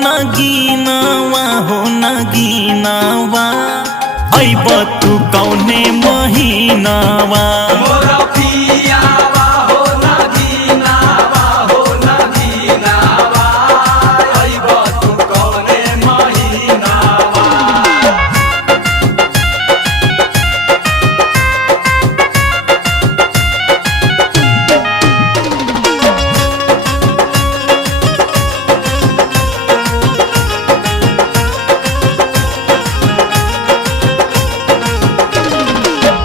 नगीनावा हो नगीनावा अइब तू कौने महीनावा मोरा पियावा हो नगीनावा हो नगीनावा अइब तू कौने महीनावा।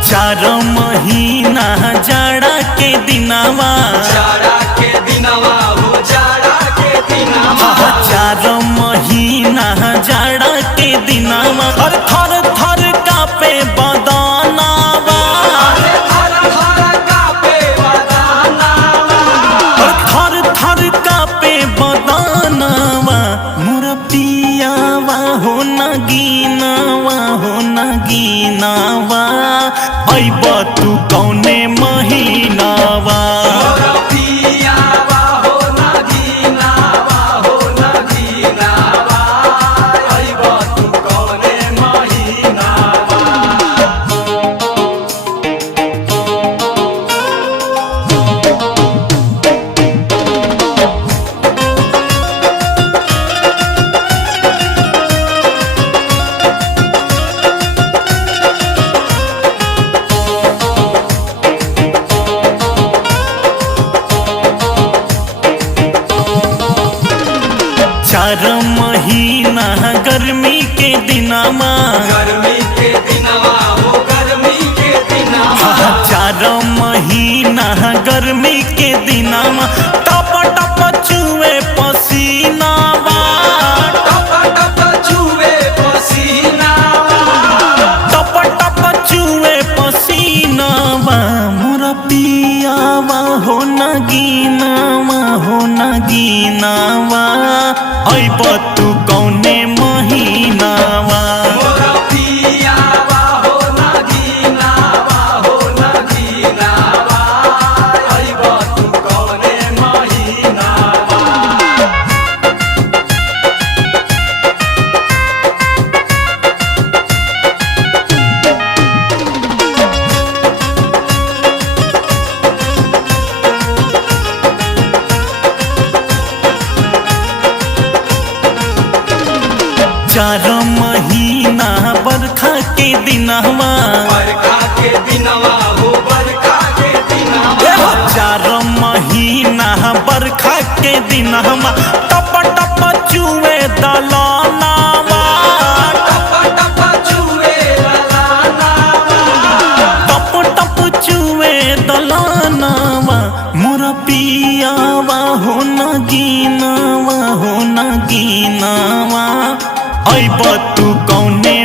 चार महीना जाड़ा के दिनावा जाड़ा के दिनवा हो जाड़ा के दिनवा चार महीना जाड़ा के दिनावा और थर थर कापे बदनावा हर हर कापे बदनावा और थर थर कापे बदनावा मोर पियावा हो नगीनावा हो नगीनावा अइब तू कौने महीनावा मोरा पियावा हो नगीनावा हो नगीनावा अइब तू कौने महीनावा। चार महीना गर्मी के दिनामा गर्मी के दिनवा हो गर्मी के दिनवा चार महीना गर्मी के दिनामा टप टप चुए पसीनावा टप टप चुए पसीनावा टप टप चुए पसीनावा मोर पियावा हो नगीनावा। अइब तू कौने महीनावा मोरा पियावा हो नगीनावा हो नगीनावा अइब तू कौने महीनावा। मोर पियावा हो नगीनावा अइब तू कौने महीनावा चार महीना बरखा के दिनवा बरखा के दिनवा हो बरखा के दिनवा चार महीना बरखा के दिनवा टप टप चुए दलानावा टप टप चुए ललानावा टप टप चुए दलानावा मोर पियावा हो नगीनावा हो नगीनावा अइब तू कौने